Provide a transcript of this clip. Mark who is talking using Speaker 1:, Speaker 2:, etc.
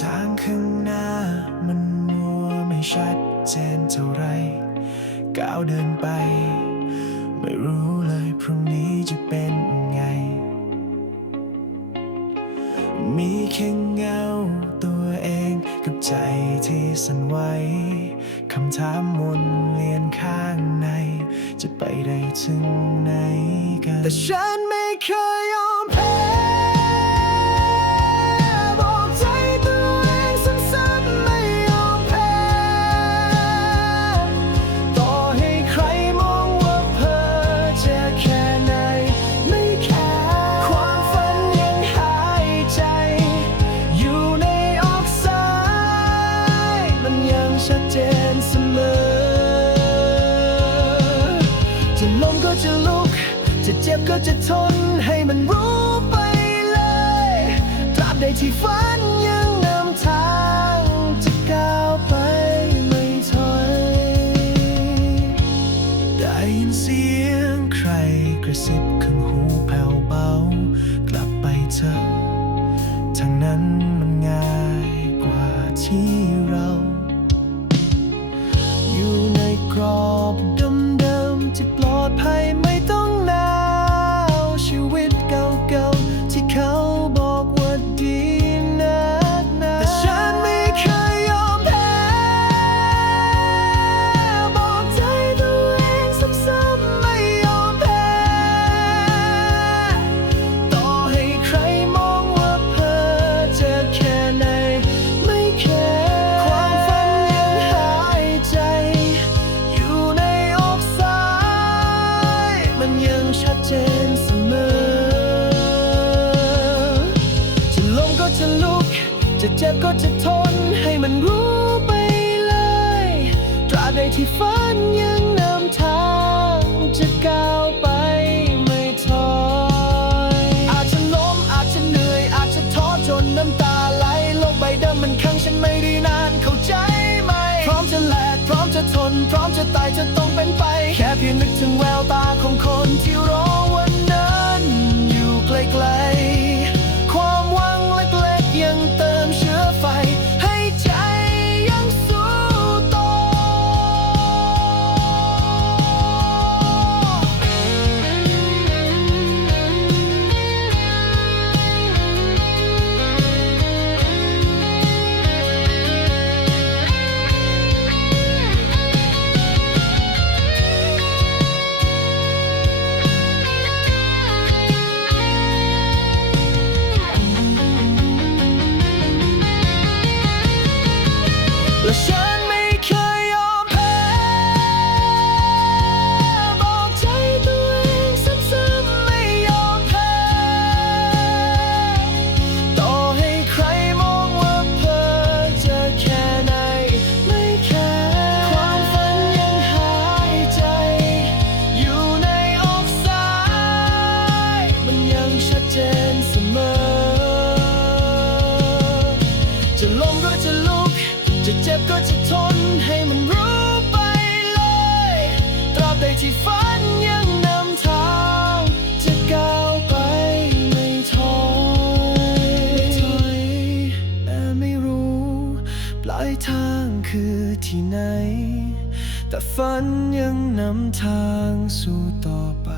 Speaker 1: ทางข้างหน้ามันมัวไม่ชัดเจนเท่าไร ก้าวเดินไป ไม่รู้เลยพรุ่งนี้จะเป็นไง มีแค่เงาตัวเองกับใจที่สั่นไหวคำถามวนเลียนข้างใน จะไปได้ถึงไหนกัน แต่ฉันไม่เคยยอม ก็จะทนให้มันรู้ไปเลยตราบใดที่ฝันยังนำทางจะก้าวไปไม่ถอย ได้ยินเสียงใครกระซิบข้างหูแผ่วเบา กลับไปเถอะทางนั้นมันง่ายกว่าที่เรา อยู่ในกรอบเดิมๆที่ปลอ จะเจ็บก็จะทนให้มันรู้ไปเลย ตราบใดที่ฝันยังนำทางจะก้าวไปไม่ถอยอาจจะล้มอาจจะเหนื่อย อาจจะท้อจนน้ำตาไหลโลกใบเดิมมันขังฉันไม่ได้นานเข้าใจไหม พร้อมจะแลกพร้อมจะทน พร้อมจะตายจะต้องเป็นไป แค่เพียงนึกถึงแววตาของคน เจ็บก็จะทนให้มันรู้ไปเลย ตราบใดที่ฝันยังนำทาง จะก้าวไปไม่ถอยแต่ไม่รู้ ปลายทางคือที่ไหน แต่ฝันยังนำทางสู่ต่อไป